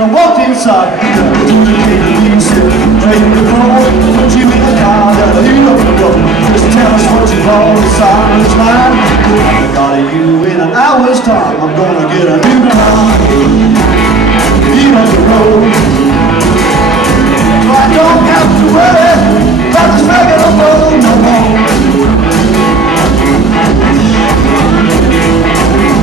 I walked inside, you said, take the floor, put you in the car, that'll heat up the road. Just tell us what you want, the silence line. I got you in an hour's time, I'm gonna get a new car. Heat up the road, so I don't have to worry about this regular road no more.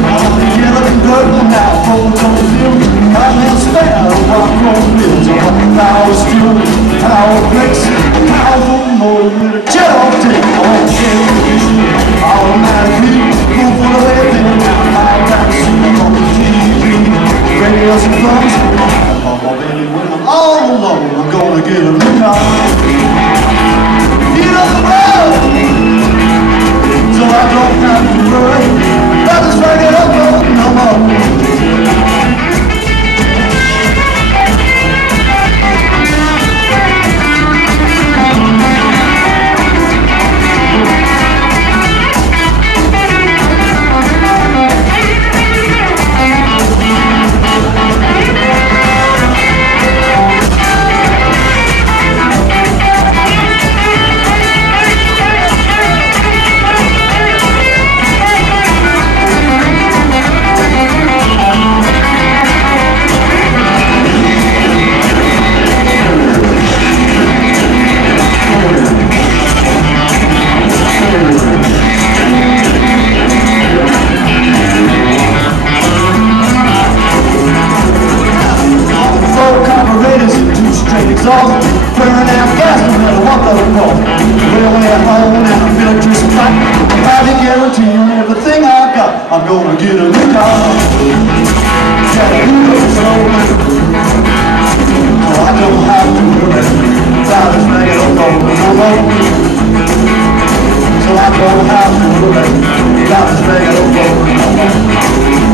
I'm the yellow and purple now, folks on the field. I'm in spare of rock roll wheels. I want power steel, power bricks, powerful motor with a jet off tape. I want automatic heat, move full of everything. High back seat on the TV, radios and phones. Oh baby, when I'm all alone, I'm gonna get a new car. Heat up the road, so I don't have to worry about this regular road no more. Burning out gas no matter what the cost. Railway at home and a military strike. I can guarantee you everything I've got, I'm gonna get a new car. Got a new road, so I don't have to worry about this regular road no more. So I don't have to worry about this regular road no more.